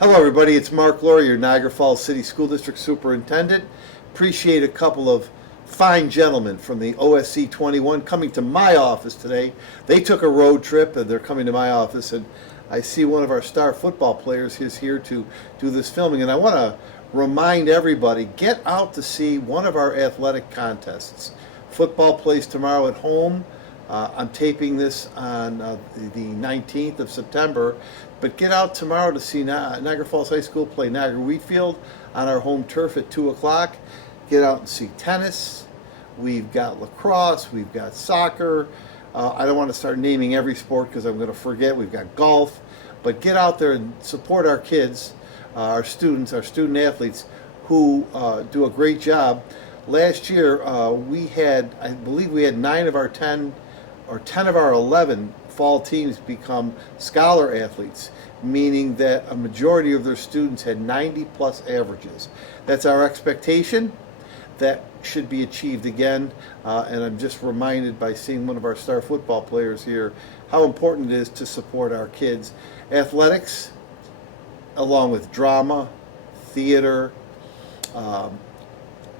Hello everybody, it's Mark Laurrie, your Niagara Falls City School District Superintendent. Appreciate a couple of fine gentlemen from the OSC 21 coming to my office today. They took a road trip and they're coming to my office, and I see one of our star football players is here to do this filming, and I want to remind everybody, get out to see one of our athletic contests. Football plays tomorrow at home. I'm taping this on the 19th of September, but get out tomorrow to see Niagara Falls High School play Niagara Wheatfield on our home turf at 2 o'clock. Get out and see tennis. We've got lacrosse. We've got soccer. I don't want to start naming every sport because I'm going to forget. We've got golf. But get out there and support our kids, our students, our student athletes who do a great job. Last year, I believe we had 9 of our 10 or 10 of our 11 fall teams become scholar athletes, meaning that a majority of their students had 90 plus averages. That's our expectation. That should be achieved again, and I'm just reminded by seeing one of our star football players here how important it is to support our kids. Athletics, along with drama, theater,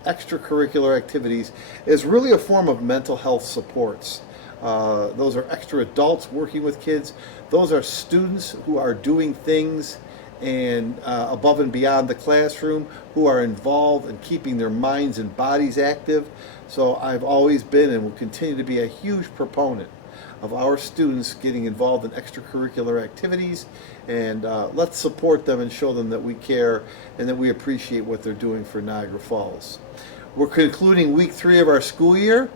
extracurricular activities, is really a form of mental health supports. Those are extra adults working with kids. Those are students who are doing things and above and beyond the classroom, who are involved in keeping their minds and bodies active. So I've always been and will continue to be a huge proponent of our students getting involved in extracurricular activities, and let's support them and show them that we care and that we appreciate what they're doing for Niagara Falls. We're concluding week 3 of our school year.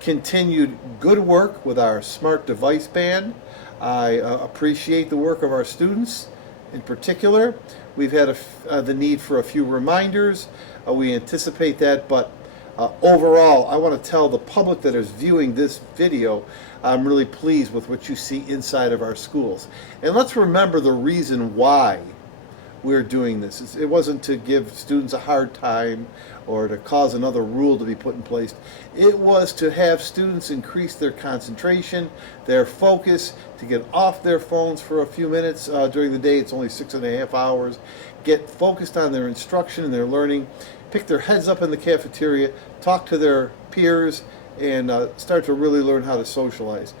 Continued good work with our smart device ban. I appreciate the work of our students in particular. We've had the need for a few reminders. We anticipate that, but overall, I want to tell the public that is viewing this video, I'm really pleased with what you see inside of our schools. And let's remember the reason why we're doing this. It wasn't to give students a hard time or to cause another rule to be put in place. It was to have students increase their concentration, their focus, to get off their phones for a few minutes during the day. It's only 6.5 hours. Get focused on their instruction and their learning, pick their heads up in the cafeteria, talk to their peers, and start to really learn how to socialize.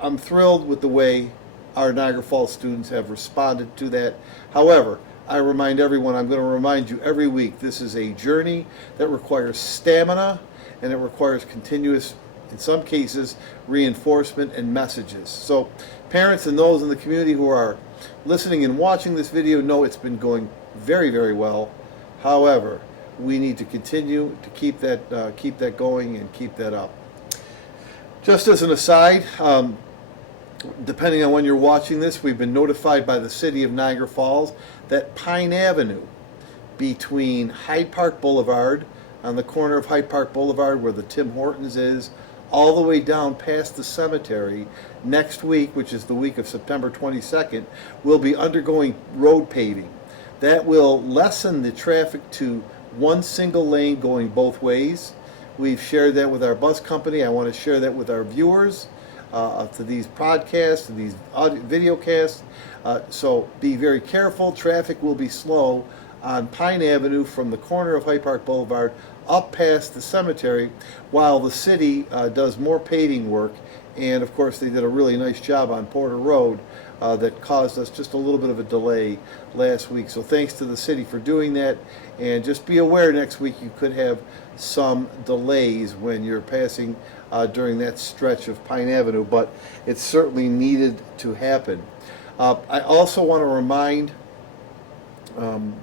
I'm thrilled with the way our Niagara Falls students have responded to that. However, I remind everyone, I'm going to remind you every week, this is a journey that requires stamina, and it requires continuous, in some cases, reinforcement and messages. So parents and those in the community who are listening and watching this video know it's been going very, very well. However, we need to continue to keep that going and keep that up. Just as an aside, depending on when you're watching this, we've been notified by the City of Niagara Falls that Pine Avenue between Hyde Park Boulevard, on the corner of Hyde Park Boulevard where the Tim Hortons is, all the way down past the cemetery, next week, which is the week of September 22nd, will be undergoing road paving. That will lessen the traffic to one single lane going both ways. We've shared that with our bus company. I want to share that with our viewers to these podcasts, to these video casts. So be very careful. Traffic will be slow on Pine Avenue from the corner of Hyde Park Boulevard up past the cemetery, while the city does more paving work. And of course, they did a really nice job on Porter Road that caused us just a little bit of a delay last week. So thanks to the city for doing that. And just be aware next week you could have some delays when you're passing during that stretch of Pine Avenue, but it's certainly needed to happen. I also want to remind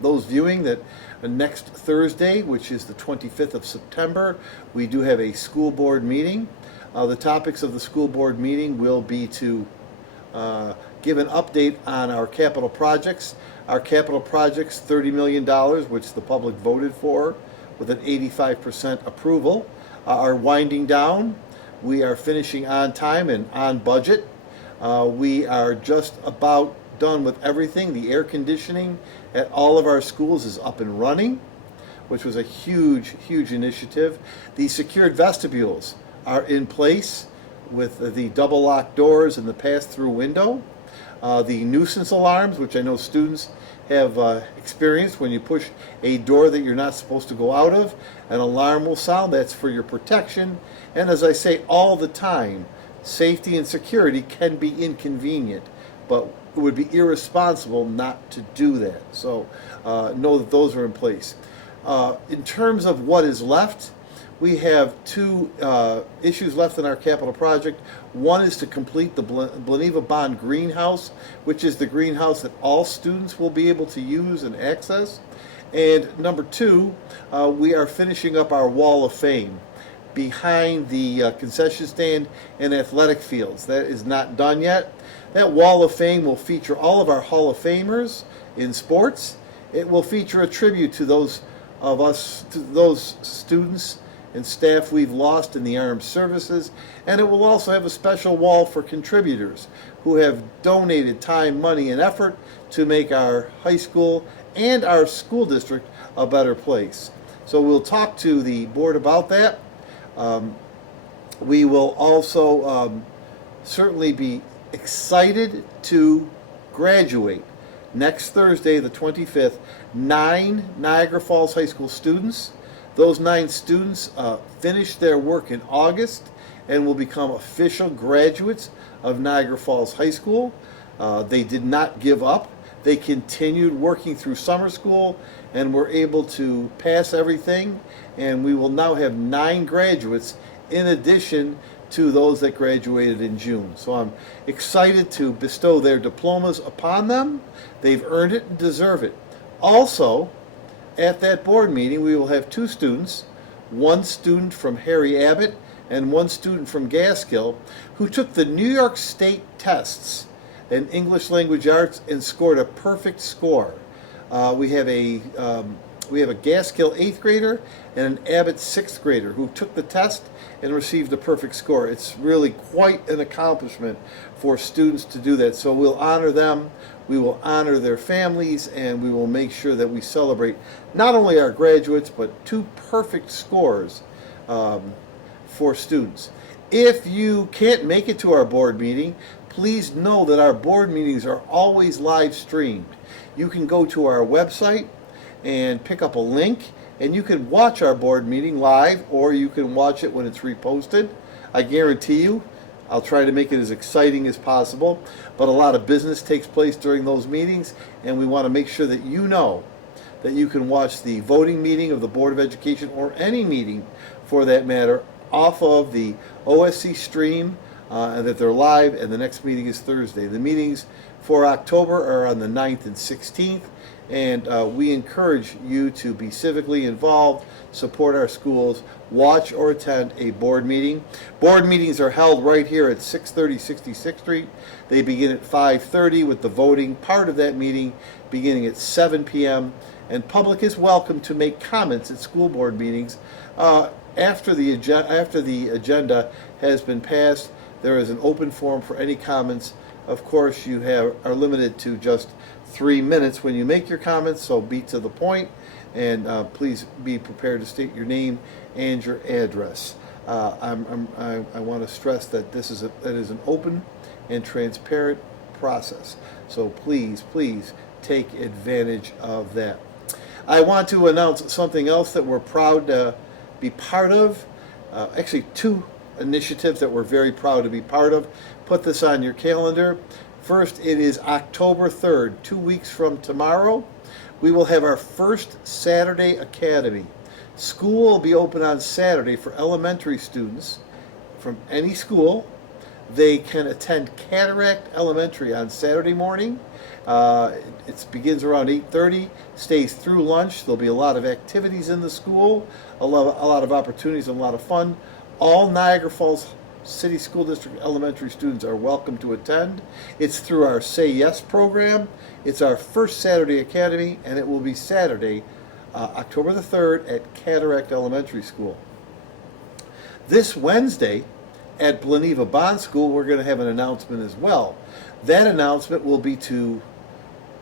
those viewing that next Thursday, which is the 25th of September, we do have a school board meeting. The topics of the school board meeting will be to give an update on our capital projects. Our capital projects, $30 million, which the public voted for with an 85% approval, are winding down. We are finishing on time and on budget. We are just about done with everything. The air conditioning at all of our schools is up and running, which was a huge, huge initiative. The secured vestibules are in place with the double lock doors and the pass-through window. The nuisance alarms, which I know students have experienced. When you push a door that you're not supposed to go out of, an alarm will sound. That's for your protection. And as I say all the time, safety and security can be inconvenient, but it would be irresponsible not to do that. So know that those are in place. In terms of what is left, we have two issues left in our capital project. One is to complete the Bleneva Bond greenhouse, which is the greenhouse that all students will be able to use and access. And number two, we are finishing up our wall of fame behind the concession stand and athletic fields. That is not done yet. That wall of fame will feature all of our Hall of Famers in sports. It will feature a tribute to those of us, to those students and staff we've lost in the armed services, and it will also have a special wall for contributors who have donated time, money, and effort to make our high school and our school district a better place. So we'll talk to the board about that. We will also certainly be excited to graduate next Thursday, the 25th, 9 Niagara Falls High School students. Those 9 students finished their work in August and will become official graduates of Niagara Falls High School. They did not give up. They continued working through summer school and were able to pass everything, and we will now have 9 graduates in addition to those that graduated in June. So I'm excited to bestow their diplomas upon them. They've earned it and deserve it. Also, at that board meeting, we will have 2 students, one student from Harry Abbott and one student from Gaskill, who took the New York State tests in English Language Arts and scored a perfect score. We have a Gaskill 8th grader and an Abbott 6th grader who took the test and received a perfect score. It's really quite an accomplishment for students to do that. So we'll honor them, we will honor their families, and we will make sure that we celebrate not only our graduates, but 2 perfect scores for students. If you can't make it to our board meeting, please know that our board meetings are always live streamed. You can go to our website and pick up a link, and you can watch our board meeting live, or you can watch it when it's reposted. I guarantee you, I'll try to make it as exciting as possible, but a lot of business takes place during those meetings, and we want to make sure that you know that you can watch the voting meeting of the Board of Education, or any meeting for that matter, off of the OSC stream, and that they're live, and the next meeting is Thursday. The meetings for October are on the 9th and 16th, and we encourage you to be civically involved, support our schools, watch or attend a board meeting. Board meetings are held right here at 630 66th Street. They begin at 5:30 with the voting part of that meeting beginning at 7 p.m. And public is welcome to make comments at school board meetings. After the agenda has been passed, there is an open forum for any comments. Of course, you are limited to just 3 minutes when you make your comments, so be to the point, and please be prepared to state your name and your address. I want to stress that that is an open and transparent process, so please take advantage of that. I want to announce something else that we're proud to be part of. Actually, 2 initiatives that we're very proud to be part of. Put this on your calendar. First, it is October 3rd, 2 weeks from tomorrow. We will have our first Saturday Academy. School will be open on Saturday for elementary students from any school. They can attend Cataract Elementary on Saturday morning. It begins around 8:30, stays through lunch. There'll be a lot of activities in the school, a lot of opportunities, and a lot of fun. All Niagara Falls City School District elementary students are welcome to attend. It's through our Say Yes program. It's our first Saturday Academy, and it will be Saturday, October the 3rd at Cataract Elementary School. This Wednesday at Bleneva Bond School, we're going to have an announcement as well. That announcement will be to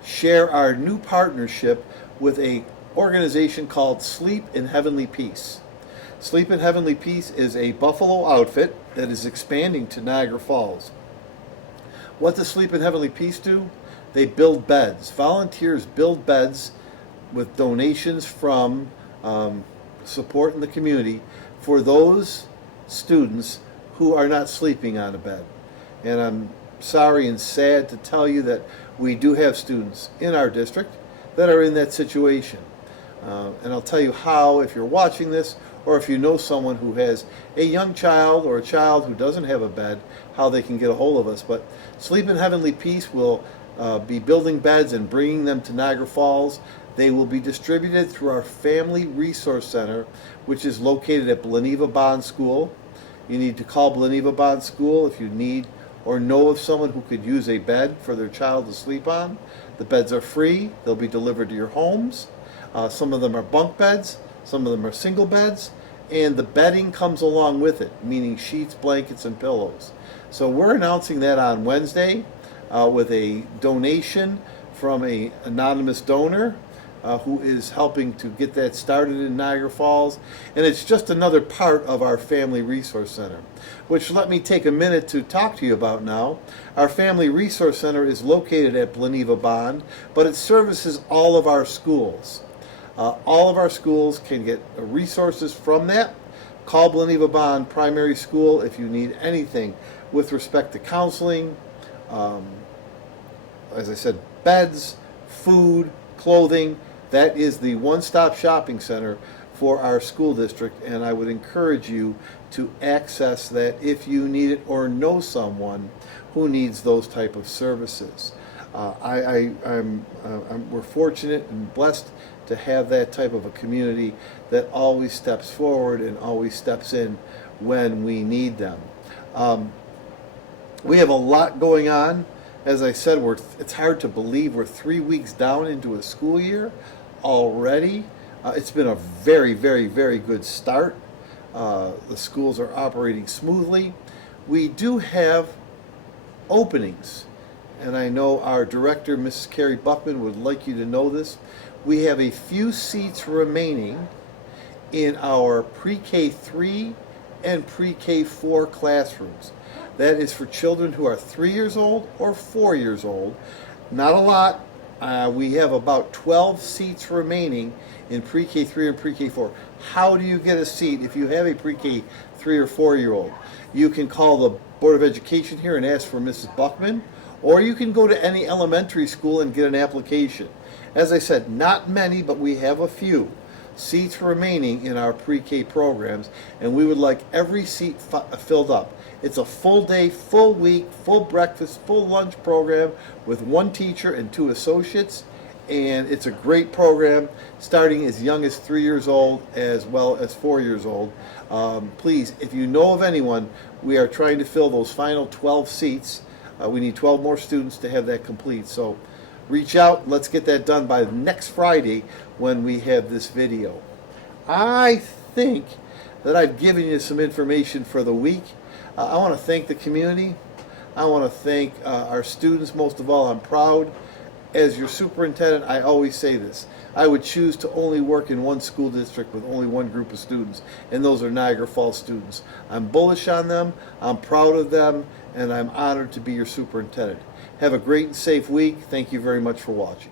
share our new partnership with an organization called Sleep in Heavenly Peace. Sleep in Heavenly Peace is a Buffalo outfit that is expanding to Niagara Falls. What does Sleep in Heavenly Peace do? They build beds. Volunteers build beds with donations from support in the community for those students who are not sleeping on a bed. And I'm sorry and sad to tell you that we do have students in our district that are in that situation. And I'll tell you how, if you're watching this, or if you know someone who has a young child or a child who doesn't have a bed, how they can get a hold of us. But Sleep in Heavenly Peace will be building beds and bringing them to Niagara Falls. They will be distributed through our Family Resource Center, which is located at Bleneva Bond School. You need to call Bleneva Bond School if you need or know of someone who could use a bed for their child to sleep on. The beds are free. They'll be delivered to your homes. Some of them are bunk beds. Some of them are single beds. And the bedding comes along with it, meaning sheets, blankets, and pillows. So we're announcing that on Wednesday with a donation from an anonymous donor who is helping to get that started in Niagara Falls. And it's just another part of our Family Resource Center, which let me take a minute to talk to you about now. Our Family Resource Center is located at Bleneva Bond, but it services all of our schools. All of our schools can get resources from that. Call Bleneva Bond Primary School if you need anything with respect to counseling, as I said, beds, food, clothing. That is the one-stop shopping center for our school district, and I would encourage you to access that if you need it or know someone who needs those type of services. We're fortunate and blessed to have that type of a community that always steps forward and always steps in when we need them. We have a lot going on. As I said, it's hard to believe we're 3 weeks down into a school year already. It's been a very, very, very good start. The schools are operating smoothly. We do have openings, and I know our director, Mrs. Carrie Buckman, would like you to know this. We have a few seats remaining in our pre-K 3 and pre-K 4 classrooms. That is for children who are 3 years old or 4 years old. Not a lot. We have about 12 seats remaining in pre-K 3 and pre-K 4. How do you get a seat if you have a pre-K 3 or 4-year-old? You can call the Board of Education here and ask for Mrs. Buckman, or you can go to any elementary school and get an application. As I said, not many, but we have a few seats remaining in our pre-K programs, and we would like every seat filled up. It's a full day, full week, full breakfast, full lunch program with 1 teacher and 2 associates, and it's a great program starting as young as 3 years old as well as 4 years old. Please, if you know of anyone, we are trying to fill those final 12 seats. We need 12 more students to have that complete. So reach out. Let's get that done by next Friday when we have this video. I think that I've given you some information for the week. I want to thank the community. I want to thank our students. Most of all, I'm proud. As your superintendent, I always say this. I would choose to only work in one school district with only one group of students, and those are Niagara Falls students. I'm bullish on them, I'm proud of them, and I'm honored to be your superintendent. Have a great and safe week. Thank you very much for watching.